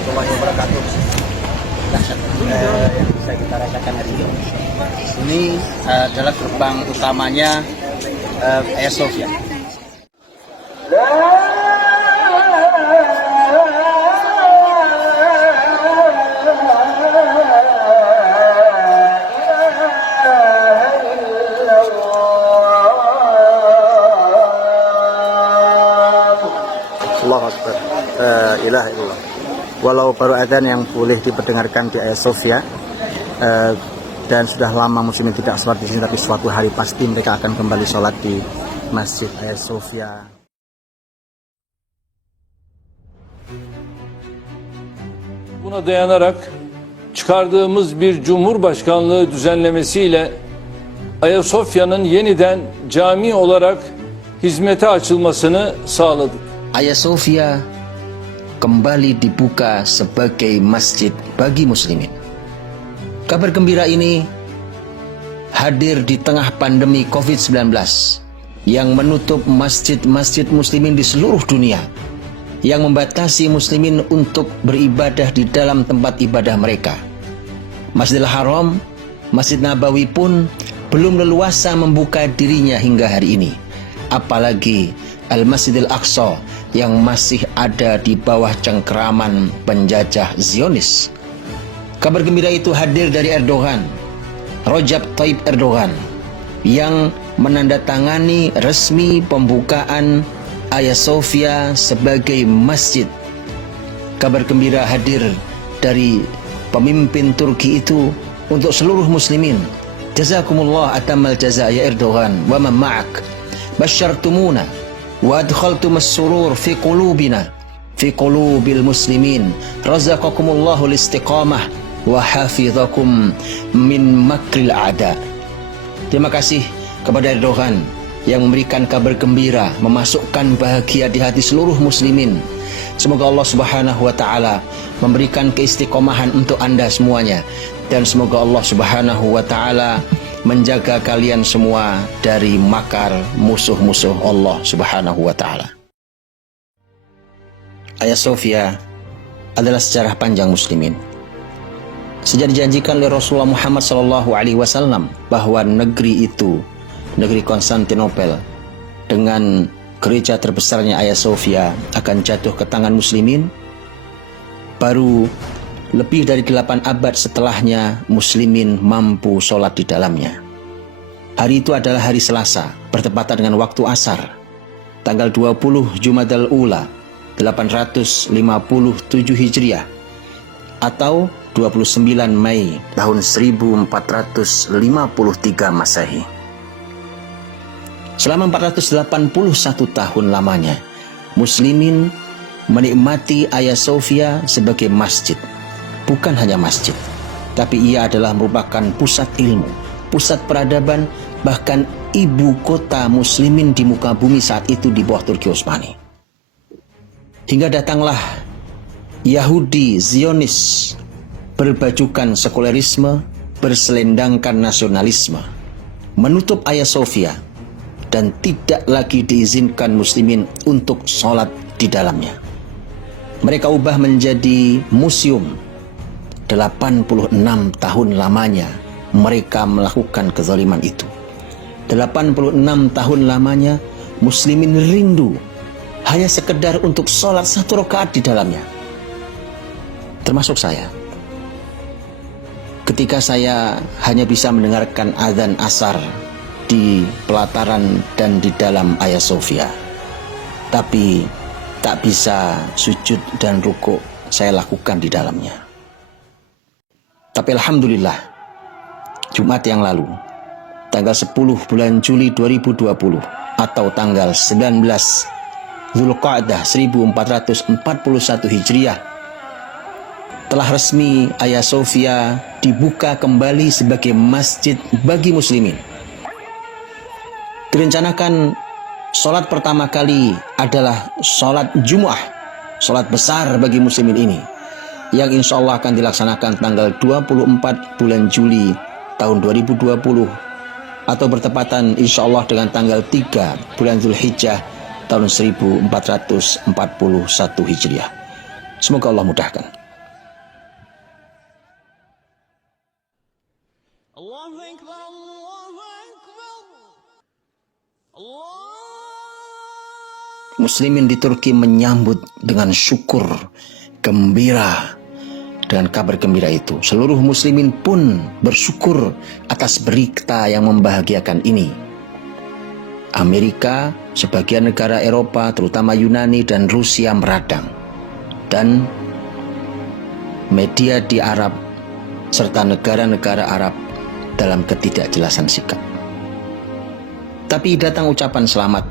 warahmatullahi wabarakatuh. Dahsyat yang bisa kita rasakan hari ini. Ini adalah gerbang utamanya Hagia Sophia. Allahu Akbar. La ilaha illallah. Walau baru adzan yang boleh diperdengarkan di Hagia Sophia, dan sudah lama muslimin tidak sholat di sini, tapi suatu hari pasti mereka akan kembali sholat di Masjid Hagia Sophia. Buna dayanarak çıkardığımız bir Cumhurbaşkanlığı düzenlemesiyle Ayasofya'nın yeniden cami olarak hizmete açılmasını sağladık. Hagia Sophia kembali dibuka sebagai masjid bagi muslimin. Kabar gembira ini hadir di tengah pandemi COVID-19 yang menutup masjid-masjid muslimin di seluruh dunia, yang membatasi muslimin untuk beribadah di dalam tempat ibadah mereka. Masjidil Haram, Masjid Nabawi pun belum leluasa membuka dirinya hingga hari ini. Apalagi Al-Masjidil Aqsa yang masih ada di bawah cengkeraman penjajah Zionis. Kabar gembira itu hadir dari Erdogan, Recep Tayyip Erdogan, yang menandatangani resmi pembukaan Hagia Sophia sebagai masjid. Kabar gembira hadir dari pemimpin Turki itu untuk seluruh muslimin. Jazakumullah atamal jaza ya Erdogan wa man ma'ak. Basyartumuna wa adkhaltumus surur fi qulubina fi qulubil muslimin. Razaqakumullahu al-istiqamah wa hafizakum min makril a'da. Terima kasih kepada Erdogan yang memberikan kabar gembira, memasukkan bahagia di hati seluruh muslimin. Semoga Allah Subhanahu wa taala memberikan keistiqomahan untuk Anda semuanya, dan semoga Allah Subhanahu wa taala menjaga kalian semua dari makar musuh-musuh Allah Subhanahu wa taala. Hagia Sophia adalah sejarah panjang muslimin. Sejak dijanjikan oleh Rasulullah Muhammad SAW bahwa negeri itu, negeri Konstantinopel, dengan gereja terbesarnya Hagia Sophia akan jatuh ke tangan muslimin, baru lebih dari 8 abad setelahnya muslimin mampu sholat di dalamnya. Hari itu adalah hari Selasa, bertepatan dengan waktu asar, tanggal 20 Jumadal Ula 857 Hijriah, atau 29 Mei tahun 1453 Masehi. Selama 481 tahun lamanya, muslimin menikmati Hagia Sophia sebagai masjid. Bukan hanya masjid, tapi ia adalah merupakan pusat ilmu, pusat peradaban, bahkan ibu kota muslimin di muka bumi saat itu di bawah Turki Utsmani. Hingga datanglah Yahudi Zionis, berbajukan sekulerisme, berselendangkan nasionalisme, menutup Hagia Sophia, dan tidak lagi diizinkan muslimin untuk sholat di dalamnya. Mereka ubah menjadi museum. 86 tahun lamanya mereka melakukan kezaliman itu. 86 tahun lamanya muslimin rindu hanya sekedar untuk sholat 1 rakaat di dalamnya. Termasuk saya. Ketika saya hanya bisa mendengarkan azan asar di pelataran dan di dalam Hagia Sophia, tapi tak bisa sujud dan rukuk saya lakukan di dalamnya. Tapi alhamdulillah, Jumat yang lalu, tanggal 10 bulan Juli 2020 atau tanggal 19 Zulqa'dah 1441 Hijriah, telah resmi Hagia Sophia dibuka kembali sebagai masjid bagi muslimin. Direncanakan sholat pertama kali adalah sholat Jumu'ah, sholat besar bagi muslimin ini, yang insya Allah akan dilaksanakan tanggal 24 bulan Juli tahun 2020, atau bertepatan insya Allah dengan tanggal 3 bulan Zulhijjah tahun 1441 Hijriah. Semoga Allah mudahkan. muslimin di Turki menyambut dengan syukur, gembira dengan kabar gembira itu. Seluruh muslimin pun bersyukur atas berita yang membahagiakan ini. Amerika, sebagian negara Eropa, terutama Yunani dan Rusia meradang. Dan media di Arab serta negara-negara Arab dalam ketidakjelasan sikap. Tapi datang ucapan selamat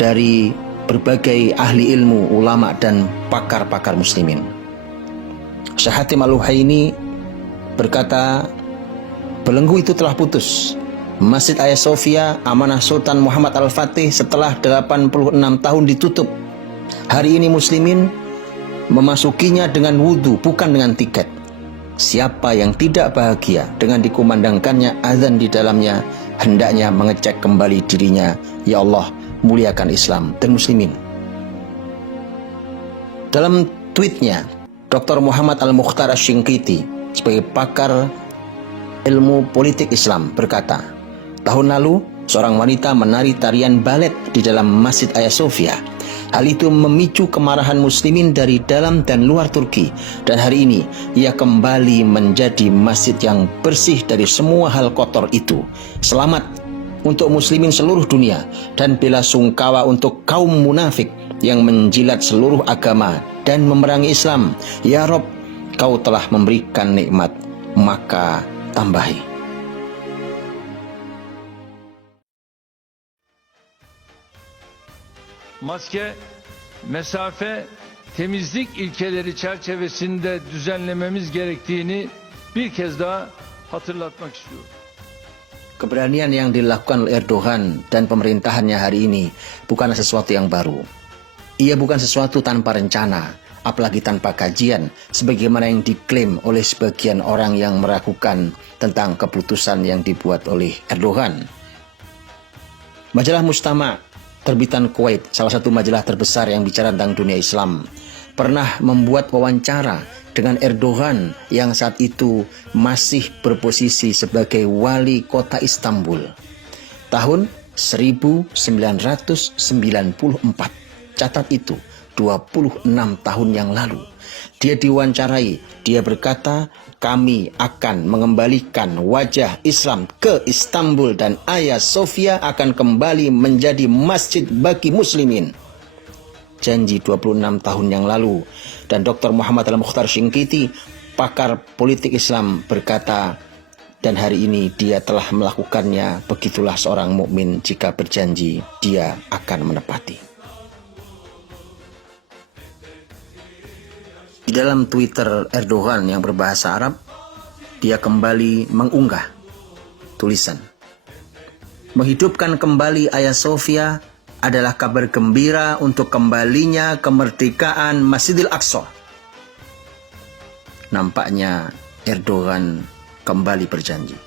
dari berbagai ahli ilmu, ulama dan pakar-pakar muslimin. Syekh Hatim Al-Uhaini berkata, belenggu itu telah putus. Masjid Hagia Sophia amanah Sultan Muhammad Al-Fatih setelah 86 tahun ditutup. Hari ini muslimin memasukinya dengan wudhu, bukan dengan tiket. Siapa yang tidak bahagia dengan dikumandangkannya azan di dalamnya, hendaknya mengecek kembali dirinya. Ya Allah, muliakan Islam dan muslimin. Dalam tweetnya, Dr. Muhammad Al-Mukhtar Asy-Shinqiti sebagai pakar ilmu politik Islam berkata, tahun lalu seorang wanita menari tarian balet di dalam Masjid Hagia Sophia. Hal itu memicu kemarahan muslimin dari dalam dan luar Turki, dan hari ini ia kembali menjadi masjid yang bersih dari semua hal kotor itu. Selamat untuk muslimin seluruh dunia dan bela sungkawa untuk kaum munafik yang menjilat seluruh agama dan memerangi Islam. Ya Rob, kau telah memberikan nikmat, maka tambahi. Maske, mesafe, temizlik ilkeleri çerçevesinde düzenlememiz gerektiğini bir kez daha hatırlatmak istiyorum. Keberanian yang dilakukan oleh Erdogan dan pemerintahannya hari ini bukanlah sesuatu yang baru. Ia bukan sesuatu tanpa rencana, apalagi tanpa kajian, sebagaimana yang diklaim oleh sebagian orang yang meragukan tentang keputusan yang dibuat oleh Erdogan. Majalah Mujtama' terbitan Kuwait, salah satu majalah terbesar yang bicara tentang dunia Islam, pernah membuat wawancara dengan Erdogan yang saat itu masih berposisi sebagai wali kota Istanbul. Tahun 1994. Catat itu, 26 tahun yang lalu. Dia diwawancarai, dia berkata, kami akan mengembalikan wajah Islam ke Istanbul dan Hagia Sophia akan kembali menjadi masjid bagi muslimin. Janji 26 tahun yang lalu. Dan Dr. Muhammad Al-Mukhtar Asy-Shinqiti, pakar politik Islam, berkata, dan hari ini dia telah melakukannya. Begitulah seorang mukmin jika berjanji, dia akan menepati. Di dalam Twitter Erdogan yang berbahasa Arab, dia kembali mengunggah tulisan, menghidupkan kembali Hagia Sophia adalah kabar gembira untuk kembalinya kemerdekaan Masjidil Aqsa. Nampaknya Erdogan kembali berjanji.